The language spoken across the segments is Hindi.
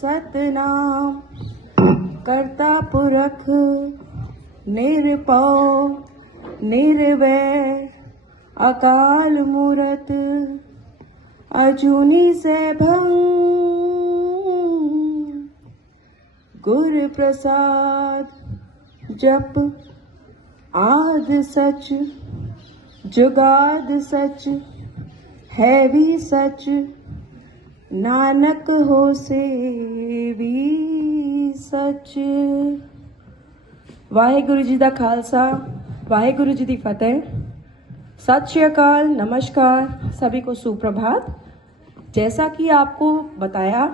सतनाम करता पुरख निरपौ निर्वैर अकाल मूरत अजूनी सैभं गुर प्रसाद जप आद सच जुगाद सच है भी सच नानक हो से भी सच। वाहेगुरु जी दा खालसा, वाहेगुरु जी दी फतेह। सत श्री अकाल, नमस्कार, सभी को सुप्रभात। जैसा कि आपको बताया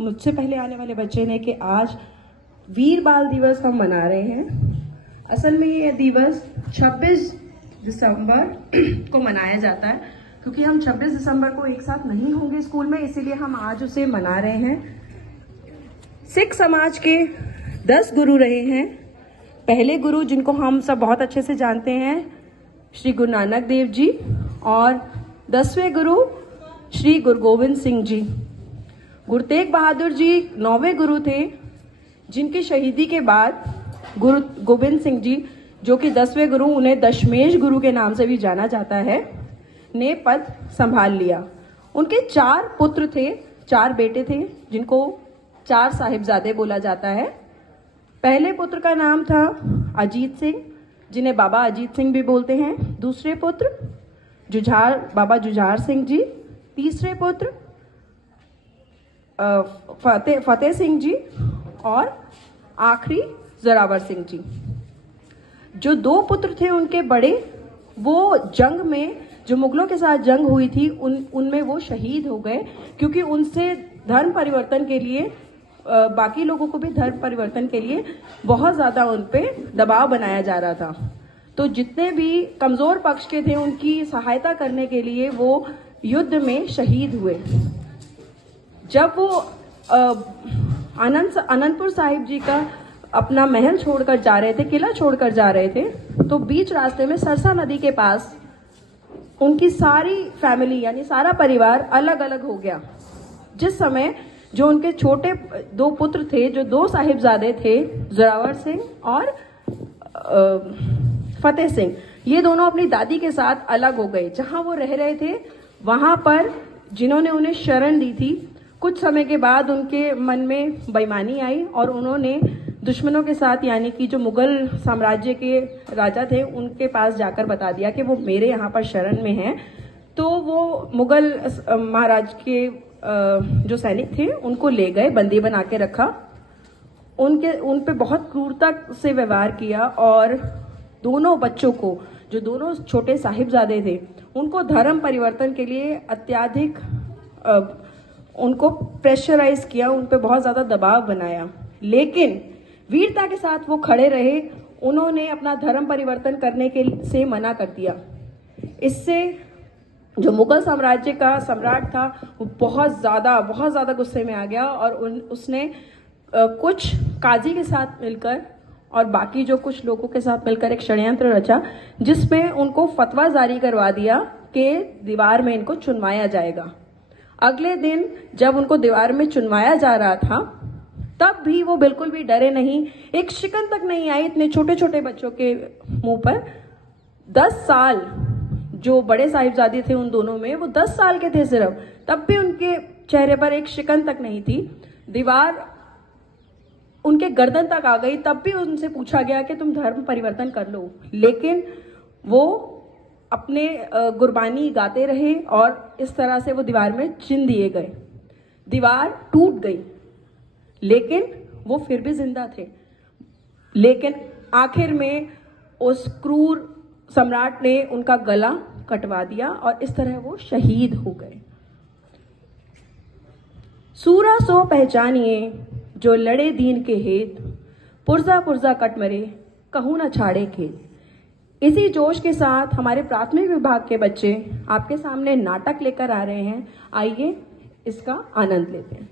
मुझसे पहले आने वाले बच्चे ने कि आज वीर बाल दिवस हम मना रहे हैं। असल में ये दिवस 26 दिसंबर को मनाया जाता है, क्योंकि हम 26 दिसंबर को एक साथ नहीं होंगे स्कूल में, इसीलिए हम आज उसे मना रहे हैं। सिख समाज के 10 गुरु रहे हैं। पहले गुरु जिनको हम सब बहुत अच्छे से जानते हैं श्री गुरु नानक देव जी, और 10वें गुरु श्री गुरु गोविंद सिंह जी। गुरु तेग बहादुर जी 9वें गुरु थे, जिनकी शहीदी के बाद गुरु गोविंद सिंह जी, जो कि 10वें गुरु, उन्हें दशमेश गुरु के नाम से भी जाना जाता है, ने पद संभाल लिया। उनके 4 पुत्र थे, 4 बेटे थे, जिनको 4 साहिबजादे बोला जाता है। पहले पुत्र का नाम था अजीत सिंह, जिन्हें बाबा अजीत सिंह भी बोलते हैं। दूसरे पुत्र बाबा जुझार सिंह जी। तीसरे पुत्र फतेह सिंह जी, और आखिरी जोरावर सिंह जी। जो 2 पुत्र थे उनके बड़े, वो जंग में, जो मुगलों के साथ जंग हुई थी, उनमें वो शहीद हो गए, क्योंकि उनसे धर्म परिवर्तन के लिए, बाकी लोगों को भी धर्म परिवर्तन के लिए बहुत ज्यादा उन पे दबाव बनाया जा रहा था। तो जितने भी कमजोर पक्ष के थे, उनकी सहायता करने के लिए वो युद्ध में शहीद हुए। जब वो आनंदपुर साहिब जी का अपना महल छोड़कर जा रहे थे, किला छोड़कर जा रहे थे, तो बीच रास्ते में सरसा नदी के पास उनकी सारी फैमिली, यानी सारा परिवार अलग अलग हो गया। जिस समय जो उनके छोटे 2 पुत्र थे, जो 2 साहिबजादे थे, जोरावर सिंह और फतेह सिंह, ये दोनों अपनी दादी के साथ अलग हो गए। जहां वो रह रहे थे, वहां पर जिन्होंने उन्हें शरण दी थी, कुछ समय के बाद उनके मन में बेईमानी आई और उन्होंने दुश्मनों के साथ, यानी कि जो मुगल साम्राज्य के राजा थे, उनके पास जाकर बता दिया कि वो मेरे यहाँ पर शरण में हैं। तो वो मुगल महाराज के जो सैनिक थे, उनको ले गए, बंदी बना के रखा, उन पे बहुत क्रूरता से व्यवहार किया, और दोनों बच्चों को, जो दोनों छोटे साहिबजादे थे, उनको धर्म परिवर्तन के लिए अत्यधिक उनको प्रेशराइज किया, उन पे बहुत ज्यादा दबाव बनाया। लेकिन वीरता के साथ वो खड़े रहे, उन्होंने अपना धर्म परिवर्तन करने के से मना कर दिया। इससे जो मुगल साम्राज्य का सम्राट था, वो बहुत ज्यादा गुस्से में आ गया, और उसने कुछ काजी के साथ मिलकर और बाकी जो कुछ लोगों के साथ मिलकर एक षड्यंत्र रचा, जिसमें उनको फतवा जारी करवा दिया कि दीवार में इनको चुनवाया जाएगा। अगले दिन जब उनको दीवार में चुनवाया जा रहा था, तब भी वो बिल्कुल भी डरे नहीं, एक शिकन तक नहीं आई इतने छोटे छोटे बच्चों के मुंह पर। 10 साल जो बड़े साहिबजादे थे उन दोनों में, वो 10 साल के थे सिर्फ, तब भी उनके चेहरे पर एक शिकन तक नहीं थी। दीवार उनके गर्दन तक आ गई, तब भी उनसे पूछा गया कि तुम धर्म परिवर्तन कर लो, लेकिन वो अपने गुरबानी गाते रहे, और इस तरह से वो दीवार में चिन दिए गए। दीवार टूट गई, लेकिन वो फिर भी जिंदा थे। लेकिन आखिर में उस क्रूर सम्राट ने उनका गला कटवा दिया, और इस तरह वो शहीद हो गए। सूरा सो पहचानिए जो लड़े दीन के हेत, पुर्जा पुर्जा कट मरे कहूं न छाड़े खेत। इसी जोश के साथ हमारे प्राथमिक विभाग के बच्चे आपके सामने नाटक लेकर आ रहे हैं। आइए इसका आनंद लेते हैं।